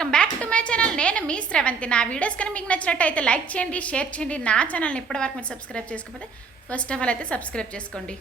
Welcome back to my channel. నేను మీ శ్రవంతి నా వీడియోస్ కానీ మీకు నచ్చినట్టయితే లైక్ చేయండి షేర్ చేయండి. నా ఛానల్ని ఇప్పటివరకు మీరు సబ్స్క్రైబ్ చేసుకోకపోతే ఫస్ట్ ఆఫ్ ఆల్ అయితే సబ్స్క్రైబ్ చేసుకోండి.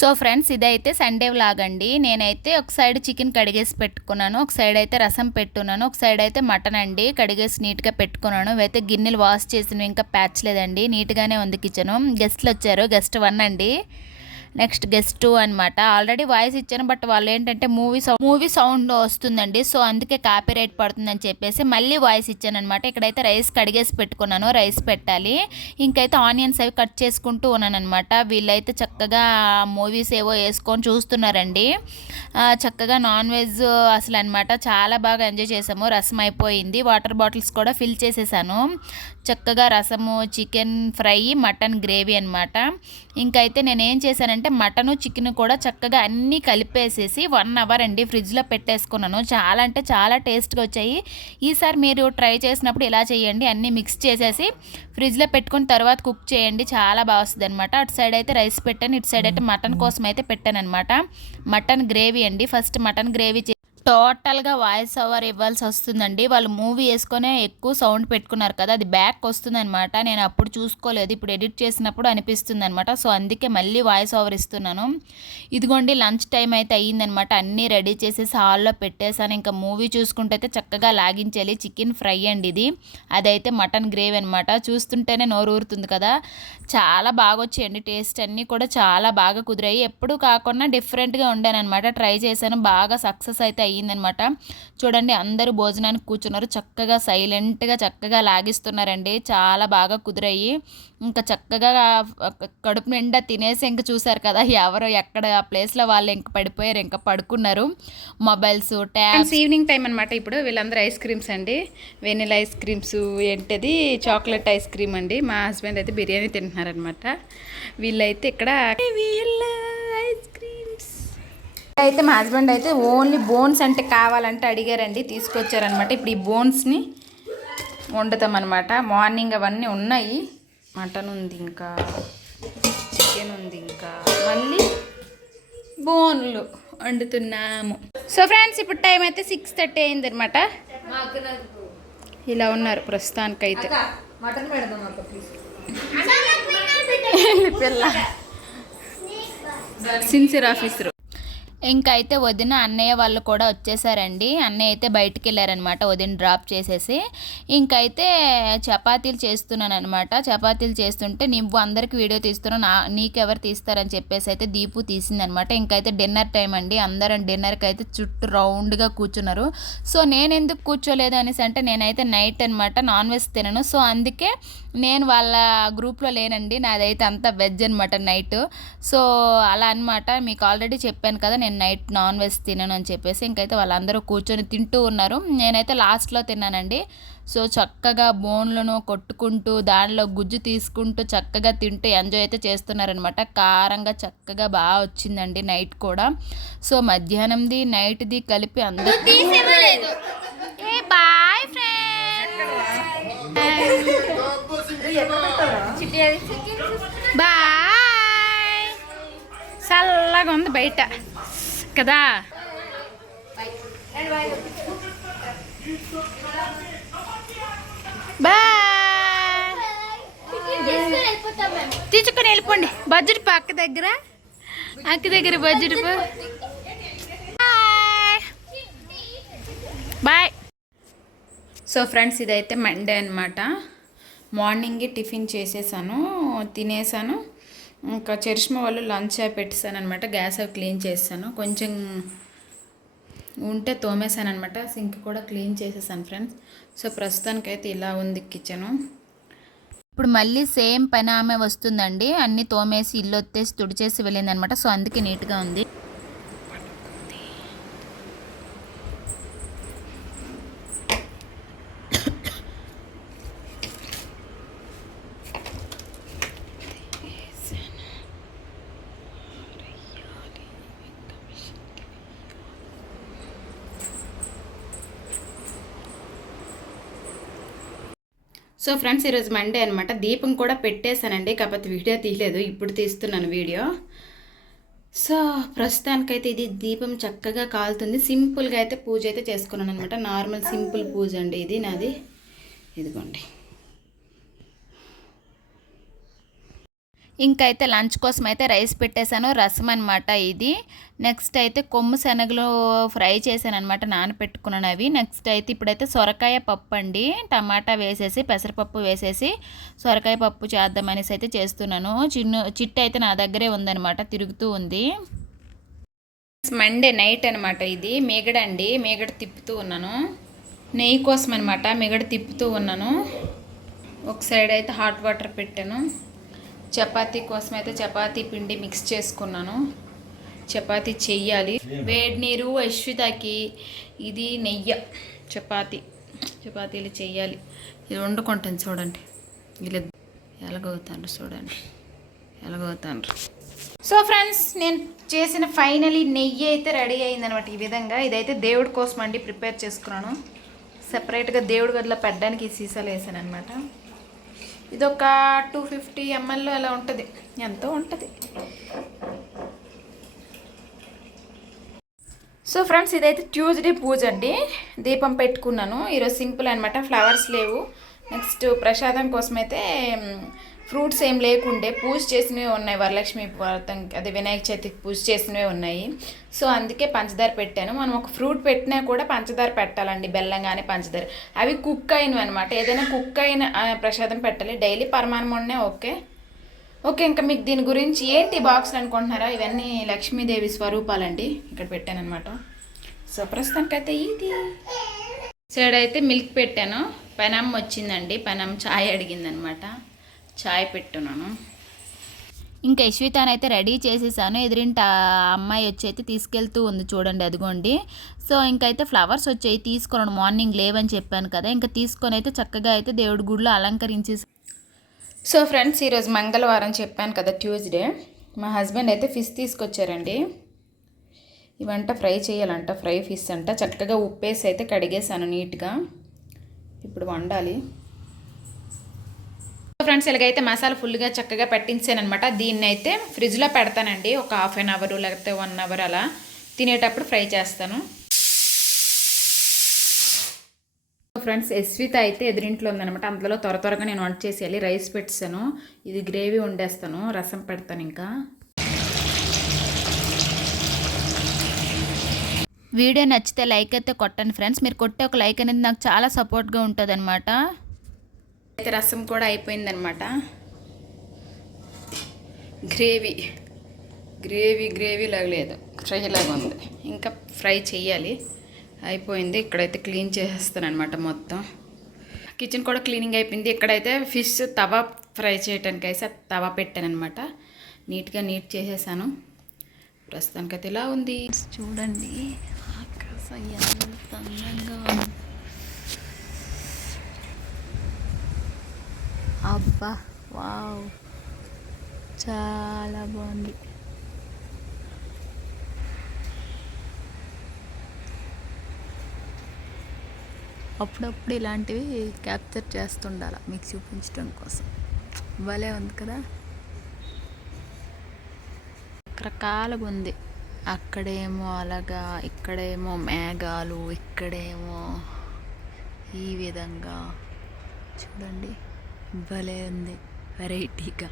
సో ఫ్రెండ్స్ ఇదైతే సండే వ్లాగ్ అండి. నేనైతే ఒక సైడ్ చికెన్ కడిగేసి పెట్టుకున్నాను ఒక సైడ్ అయితే రసం పెట్టున్నాను ఒక సైడ్ అయితే మటన్ అండి. కడిగేసి నీట్గా పెట్టుకున్నాను. ఇవైతే గిన్నెలు వాష్ చేసినవి ఇంకా ప్యాచ్ లేదండి. నీట్గానే ఉంది కిచెను గెస్ట్లు వచ్చారు. గెస్ట్ వన్ అండి. నెక్స్ట్ గెస్ట్ అనమాట ఆల్రెడీ వాయిస్ ఇచ్చాను బట్ వాళ్ళు ఏంటంటే మూవీ సౌండ్ మూవీ సౌండ్ వస్తుందండి. సో అందుకే కాపీ రైట్ పడుతుందని చెప్పేసి మళ్ళీ వాయిస్ ఇచ్చాను అనమాట ఇక్కడైతే రైస్ కడిగేసి పెట్టుకున్నాను రైస్ పెట్టాలి. ఇంకైతే ఆనియన్స్ అవి కట్ చేసుకుంటూ ఉన్నాను అనమాట వీళ్ళైతే చక్కగా మూవీస్ ఏవో వేసుకొని చూస్తున్నారండి. చక్కగా నాన్ వెజ్ అసలు అనమాట చాలా బాగా ఎంజాయ్ చేసాము. రసం అయిపోయింది. వాటర్ బాటిల్స్ కూడా ఫిల్ చేసేసాను. చక్కగా రసము చికెన్ ఫ్రై మటన్ గ్రేవీ అనమాట ఇంకైతే నేనేం చేశానంటే చేశానంటే మటను చికెన్ కూడా చక్కగా అన్నీ కలిపేసేసి వన్ అవర్ అండి ఫ్రిడ్జ్లో పెట్టేసుకున్నాను. చాలా అంటే చాలా టేస్ట్గా వచ్చాయి. ఈసారి మీరు ట్రై చేసినప్పుడు ఇలా చేయండి. అన్నీ మిక్స్ చేసేసి ఫ్రిడ్జ్లో పెట్టుకుని తర్వాత కుక్ చేయండి. చాలా బాగా వస్తుంది అనమాట అటు సైడ్ అయితే రైస్ పెట్టాను. ఇటు సైడ్ అయితే మటన్ కోసం అయితే పెట్టాను అనమాట మటన్ గ్రేవీ అండి. ఫస్ట్ మటన్ గ్రేవీ టోటల్గా వాయిస్ ఓవర్ ఇవ్వాల్సి వస్తుందండి. వాళ్ళు మూవీ వేసుకొనే ఎక్కువ సౌండ్ పెట్టుకున్నారు కదా అది బ్యాక్ వస్తుందనమాట నేను అప్పుడు చూసుకోలేదు ఇప్పుడు ఎడిట్ చేసినప్పుడు అనిపిస్తుంది అనమాట సో అందుకే మళ్ళీ వాయిస్ ఓవర్ ఇస్తున్నాను. ఇదిగోండి లంచ్ టైం అయితే అయ్యిందనమాట అన్నీ రెడీ చేసేసి హాల్లో పెట్టేశాను. ఇంకా మూవీ చూసుకుంటే అయితే చక్కగా లాగించాలి చికెన్ ఫ్రై అండి ఇది. అదైతే మటన్ గ్రేవీ అనమాట చూస్తుంటేనే నోరు ఊరుతుంది కదా. చాలా బాగా వచ్చాయండి టేస్ట్ అన్నీ కూడా చాలా బాగా కుదిరాయి. ఎప్పుడు కాకుండా డిఫరెంట్గా అనమాట ట్రై చేశాను. బాగా సక్సెస్ అయితే అయ్యిందనమాట చూడండి అందరూ భోజనానికి కూర్చున్నారు. చక్కగా సైలెంట్గా చక్కగా లాగిస్తున్నారండి. చాలా బాగా కుదిరాయి. ఇంకా చక్కగా కడుపు నిండా తినేసి ఇంకా చూసారు కదా ఎవరు ఎక్కడ ఆ ప్లేస్లో వాళ్ళు ఇంకా పడిపోయారు ఇంకా పడుకున్నారు. Mobiles tabs. ఈవినింగ్ టైం అనమాట ఇప్పుడు వీళ్ళందరూ ఐస్ క్రీమ్స్ అండి. వెనిలా ఐస్ క్రీమ్స్ ఏంటది? చాక్లెట్ ఐస్ క్రీమ్ అండి. మా హస్బెండ్ అయితే బిర్యానీ తింటున్నారనమాట వీళ్ళైతే ఇక్కడ ఐస్ క్రీమ్స్. అయితే మా హస్బెండ్ అయితే ఓన్లీ బోన్స్ అంటే కావాలంటే అడిగారండి తీసుకొచ్చారనమాట ఇప్పుడు ఈ బోన్స్ని వండుతామన్నమాట. మార్నింగ్ అవన్నీ ఉన్నాయి. మటన్ ఉంది ఇంకా చికెన్ ఉంది ఇంకా మళ్ళీ బోన్లు వండుతున్నాము. సో ఫ్రెండ్స్ ఇప్పుడు టైం అయితే సిక్స్ థర్టీ అయింది అనమాట ఇలా ఉన్నారు ప్రస్తుతానికైతే. మటన్ పెడదాం అక్క ప్లీజ్ పిల్ల సిన్సియర్ అయితే ఇంకైతే వదిన అన్నయ్య వాళ్ళు కూడా వచ్చేసారండి. అన్నయ్య అయితే బయటికి వెళ్ళారనమాట వదిన డ్రాప్ చేసేసి. ఇంకైతే చపాతీలు చేస్తున్నాను అనమాట చపాతీలు చేస్తుంటే నువ్వు అందరికి వీడియో తీస్తున్నావు నా నీకెవరు తీస్తారని చెప్పేసి అయితే దీపు తీసిందనమాట ఇంకైతే డిన్నర్ టైం అండి. అందరం డిన్నర్కి అయితే చుట్టూ రౌండ్గా కూర్చున్నారు. సో నేను ఎందుకు కూర్చోలేదు అనేసి అంటే నేనైతే నైట్ అనమాట నాన్ వెజ్ తినను. సో అందుకే నేను వాళ్ళ గ్రూప్లో లేనండి. నాదైతే అంతా వెజ్ అనమాట నైట్. సో అలా అనమాట మీకు ఆల్రెడీ చెప్పాను కదా నేను నైట్ నాన్ వెజ్ తినను అని చెప్పేసి ఇంకైతే వాళ్ళందరూ కూర్చొని తింటూ ఉన్నారు. నేనైతే లాస్ట్లో తిన్నానండి. సో చక్కగా బోన్లను కొట్టుకుంటూ దానిలో గుజ్జు తీసుకుంటూ చక్కగా తింటూ ఎంజాయ్ అయితే చేస్తున్నారనమాట కారంగా చక్కగా బాగా వచ్చిందండి నైట్ కూడా. సో మధ్యాహ్నంది నైట్ది కలిపి అందరూ బాయ్. చల్లగా ఉంది బయట. కదా? తీసుకొని వెళ్ళిపోండి బడ్జెట్ పక్క దగ్గర. అక్క దగ్గర బడ్జెట్ బాయ్ సో ఫ్రెండ్స్ ఇదైతే మండే అనమాట మార్నింగే టిఫిన్ చేసేసాను తినేసాను. ఇంకా చరిష్మా వాళ్ళు లంచ్ అవి అనమాట గ్యాస్ అవి క్లీన్ చేసాను కొంచెం ఉంటే తోమేసాను అనమాట సింక్ కూడా క్లీన్ చేసేసాను ఫ్రెండ్స్. సో ప్రస్తుతానికైతే ఇలా ఉంది కిచెను. ఇప్పుడు మళ్ళీ సేమ్ పని ఆమె వస్తుందండి అన్ని తోమేసి ఇల్లు వచ్చేసి తుడిచేసి వెళ్ళింది అనమాట సో అందుకే నీట్గా ఉంది. సో ఫ్రెండ్స్ ఈరోజు మండే అనమాట దీపం కూడా పెట్టేశానండి కాకపోతే వీడియో తీయలేదు. ఇప్పుడు తీస్తున్నాను వీడియో. సో ప్రస్తుతానికైతే ఇది దీపం చక్కగా కాలుతుంది. సింపుల్గా అయితే పూజ అయితే చేసుకున్నాను అనమాట నార్మల్ సింపుల్ పూజ అండి ఇది నాది. ఇదిగోండి. ఇంకైతే లంచ్ కోసం అయితే రైస్ పెట్టేశాను. రసం అనమాట ఇది. నెక్స్ట్ అయితే కొమ్ము శనగలు ఫ్రై చేశాను అనమాట నానపెట్టుకున్నాను అవి. నెక్స్ట్ అయితే ఇప్పుడైతే సొరకాయ పప్పు అండి. టమాటా వేసేసి పెసరపప్పు వేసేసి సొరకాయ పప్పు చేద్దామనేసి అయితే చేస్తున్నాను. చిన్ను చిట్టు అయితే నా దగ్గరే ఉందనమాట తిరుగుతూ ఉంది. మండే నైట్ అనమాట ఇది. మేగడ అండి. మేగడ తిప్పుతూ ఉన్నాను. నెయ్యి కోసం అనమాట మేగడ తిప్పుతూ ఉన్నాను. ఒక సైడ్ అయితే హాట్ వాటర్ పెట్టాను. చపాతీ కోసం అయితే చపాతీ పిండి మిక్స్ చేసుకున్నాను. చపాతీ చెయ్యాలి. వేడి నీరు అశ్వితకి ఇది నెయ్యి చపాతీ. చపాతీలు చెయ్యాలి. ఇది వండుకుంటాను చూడండి. వీళ్ళు ఎలాగవుతాను చూడండి. ఎలాగవుతాను సో ఫ్రెండ్స్ నేను చేసిన ఫైనలీ నెయ్యి అయితే రెడీ అయిందనమాట ఈ విధంగా. ఇదైతే దేవుడి కోసం అండి ప్రిపేర్ చేసుకున్నాను. సపరేట్గా దేవుడి గదిలో పెట్టడానికి ఈ సీసాలు వేసాను అనమాట ఇది ఒక టూ ఫిఫ్టీ ఎంఎల్ అలా ఉంటుంది. ఎంతో ఉంటుంది. సో ఫ్రెండ్స్ ఇదైతే ట్యూస్డే పూజ అండి. దీపం పెట్టుకున్నాను. ఈరోజు సింపుల్ అనమాట ఫ్లవర్స్ లేవు. నెక్స్ట్ ప్రసాదం కోసం అయితే ఫ్రూట్స్ ఏం లేకుండే పూజ చేసినవి ఉన్నాయి వరలక్ష్మి వ్రతం అదే వినాయక చవితికి పూజ చేసినవి ఉన్నాయి. సో అందుకే పంచదార పెట్టాను. మనం ఒక ఫ్రూట్ పెట్టినా కూడా పంచదార పెట్టాలండి బెల్లం కానీ పంచదార. అవి కుక్ అయినవి అనమాట ఏదైనా కుక్ అయిన ప్రసాదం పెట్టాలి. డైలీ పరమాన్నం ఓకే. ఓకే ఇంకా మీకు దీని గురించి ఏంటి బాక్స్లు అనుకుంటున్నారా? ఇవన్నీ లక్ష్మీదేవి స్వరూపాలండి. ఇక్కడ పెట్టాను అనమాట సో ప్రస్తుతానికైతే ఇది. సైడ్ అయితే మిల్క్ పెట్టాను. పెనమ్ వచ్చిందండి. పెనమ్ చాయ్ అడిగిందనమాట చాయ్ పెట్టున్నాను. ఇంకా యశ్వితానైతే రెడీ చేసేసాను. ఎదురింటి అమ్మాయి వచ్చి అయితే తీసుకెళ్తూ ఉంది చూడండి అదిగోండి. సో ఇంకైతే ఫ్లవర్స్ వచ్చాయి తీసుకున్నాను మార్నింగ్ లేవని చెప్పాను కదా ఇంకా తీసుకొని అయితే చక్కగా అయితే దేవుడి గుడిలో అలంకరించేసి సో ఫ్రెండ్స్ ఈరోజు మంగళవారం చెప్పాను కదా ట్యూస్డే. మా హస్బెండ్ అయితే ఫిష్ తీసుకొచ్చారండి. ఇవంట ఫ్రై చేయాలంట ఫ్రై ఫిష్ అంట. చక్కగా ఉప్పేసి అయితే కడిగేసాను నీట్గా. ఇప్పుడు వండాలి. ఫ్రెండ్స్ ఇలాగైతే మసాలా ఫుల్గా చక్కగా పట్టించాను అనమాట దీన్ని అయితే ఫ్రిడ్జ్లో పెడతానండి ఒక హాఫ్ అన్ అవర్ లేకపోతే వన్ అవర్ అలా తినేటప్పుడు ఫ్రై చేస్తాను. ఫ్రెండ్స్ ఎస్విత అయితే ఎదురింట్లో ఉందనమాట అందులో త్వర త్వరగా నేను వంట చేసేయాలి రైస్ పెట్టాను. ఇది గ్రేవీ వండేస్తాను రసం పెడతాను ఇంకా. వీడియో నచ్చితే లైక్ అయితే కొట్టండి ఫ్రెండ్స్. మీరు కొట్టే ఒక లైక్ అనేది నాకు చాలా సపోర్ట్గా ఉంటుంది అనమాట అయితే రసం కూడా అయిపోయిందనమాట గ్రేవీ. గ్రేవీ గ్రేవీ లాగలేదు. ఫ్రై లాగా ఉంది. ఇంకా ఫ్రై చేయాలి అయిపోయింది. ఇక్కడైతే క్లీన్ చేసేస్తానమాట మొత్తం. కిచెన్ కూడా క్లీనింగ్ అయిపోయింది. ఇక్కడైతే ఫిష్ తవా ఫ్రై చేయడానికి అయితే తవా పెట్టాను అనమాట నీట్గా నీట్ చేసేసాను. ప్రస్తుతానికైతే ఇలా ఉంది. చూడండి. ఆకాశం ఎంత అందంగా ఉంది. అబ్బా వావ్. చాలా బాగుంది. అప్పుడప్పుడు ఇలాంటివి క్యాప్చర్ చేస్తుండాలి మీకు చూపించడం కోసం. భలే ఉంది కదా? రకరకాలుగా ఉంది. అక్కడేమో అలాగా ఇక్కడేమో మేఘాలు ఇక్కడేమో ఈ విధంగా. చూడండి. భలే ఉంది. వెరైటీగా.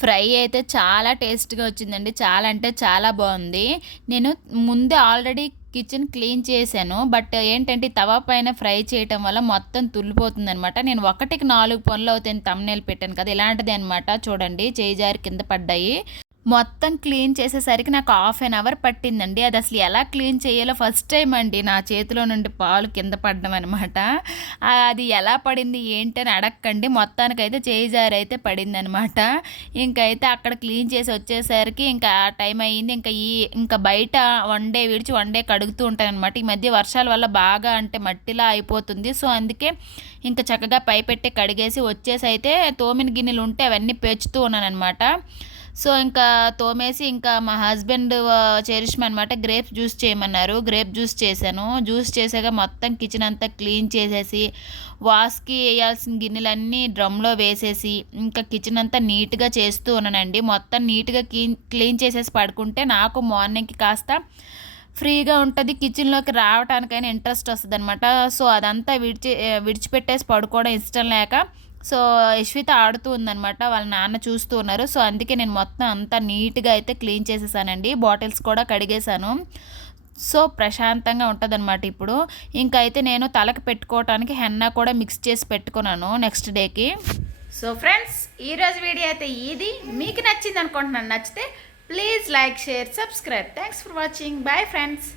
ఫ్రై అయితే చాలా టేస్ట్గా వచ్చిందండి. చాలా అంటే చాలా బాగుంది. నేను ముందే ఆల్రెడీ కిచెన్ క్లీన్ చేశాను. బట్ ఏంటంటే తవా పైన ఫ్రై చేయటం వల్ల మొత్తం తుల్లిపోతుంది అనమాట నేను ఒకటికి నాలుగు పనులు అవుతాయని తమ్నేలు పెట్టాను కదా ఇలాంటిది అనమాట చూడండి చేయి జారి కింద పడ్డాయి. మొత్తం క్లీన్ చేసేసరికి నాకు హాఫ్ అన్ అవర్ పట్టిందండి. అది అసలు ఎలా క్లీన్ చేయాలో ఫస్ట్ టైం అండి నా చేతిలో నుండి పాలు కింద పడడం అనమాట అది ఎలా పడింది ఏంటి అని మొత్తానికి మొత్తానికైతే చేయిజారి అయితే పడిందనమాట ఇంకైతే అక్కడ క్లీన్ చేసి వచ్చేసరికి ఇంకా ఆ టైం అయ్యింది. ఇంకా ఈ ఇంకా బయట వన్ డే విడిచి వన్ డే కడుగుతూ ఉంటాను అనమాట ఈ మధ్య వర్షాల వల్ల బాగా అంటే మట్టిలా అయిపోతుంది. సో అందుకే ఇంకా చక్కగా పై పెట్టి కడిగేసి వచ్చేసి అయితే తోమిన గిన్నెలు ఉంటే అవన్నీ పెంచుతూ ఉన్నాను అనమాట సో ఇంకా తోమేసి ఇంకా మా హస్బెండ్ చేరిష్మ అనమాట జ్యూస్ చేయమన్నారు. గ్రేప్ జ్యూస్ చేశాను. జ్యూస్ చేసాక మొత్తం కిచెన్ అంతా క్లీన్ చేసేసి వాస్కి వేయాల్సిన గిన్నెలన్నీ డ్రమ్లో వేసేసి ఇంకా కిచెన్ అంతా నీట్గా చేస్తూ ఉన్నానండి. మొత్తం నీట్గా క్లీన్ క్లీన్ చేసేసి పడుకుంటే నాకు మార్నింగ్కి కాస్త ఫ్రీగా ఉంటుంది. కిచెన్లోకి రావడానికైనా ఇంట్రెస్ట్ వస్తుంది అనమాట సో అదంతా విడిచి విడిచిపెట్టేసి పడుకోవడం ఇష్టం లేక సో యశ్విత ఆడుతూ ఉందనమాట వాళ్ళ నాన్న చూస్తూ ఉన్నారు. సో అందుకే నేను మొత్తం అంతా నీట్గా అయితే క్లీన్ చేసేసానండి. బాటిల్స్ కూడా కడిగేశాను. సో ప్రశాంతంగా ఉంటుందన్నమాట ఇప్పుడు. ఇంకా అయితే నేను తలకు పెట్టుకోవటానికి హెన్నా కూడా మిక్స్ చేసి పెట్టుకున్నాను నెక్స్ట్ డేకి సో ఫ్రెండ్స్ ఈరోజు వీడియో అయితే ఇది. మీకు నచ్చింది అనుకుంటున్నాను నచ్చితే please like share subscribe thanks for watching bye friends